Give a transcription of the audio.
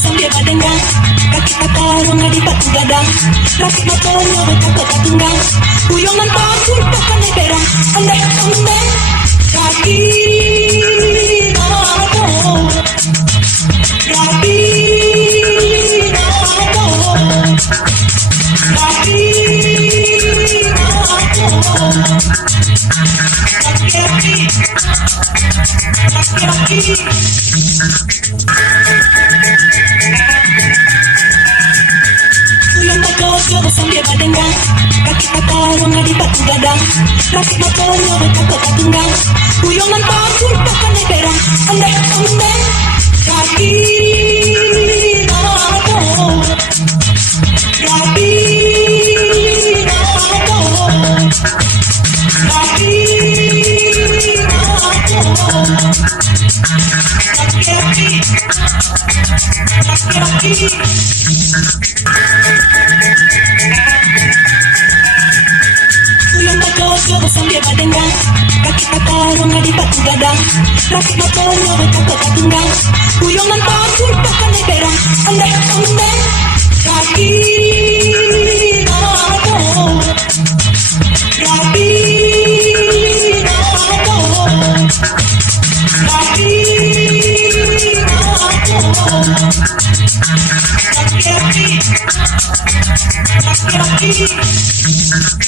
sambil badenggang, kaki taruh di batu gadang, laki motornya bertakut tunggang, guyonan takut pakai neberang, andai andai kaki nato, kaki nato, kaki nato, kaki laki-laki. Tuyang motor sambil badenggang, kaki taruh di batu gadang, laki motornya bertakut tunggang, guyonan takut pakai neberang, andai andai kaki nato, kaki nato, kaki nato, laki-laki, laki-laki. Tuyang motor sambil badenggang, kaki taruh di batu gadang, laki motornya bertakut tunggang, guyonan takut pakai neberang, andai andai kaki nato, kaki nato, kaki nato, laki-laki, laki-laki.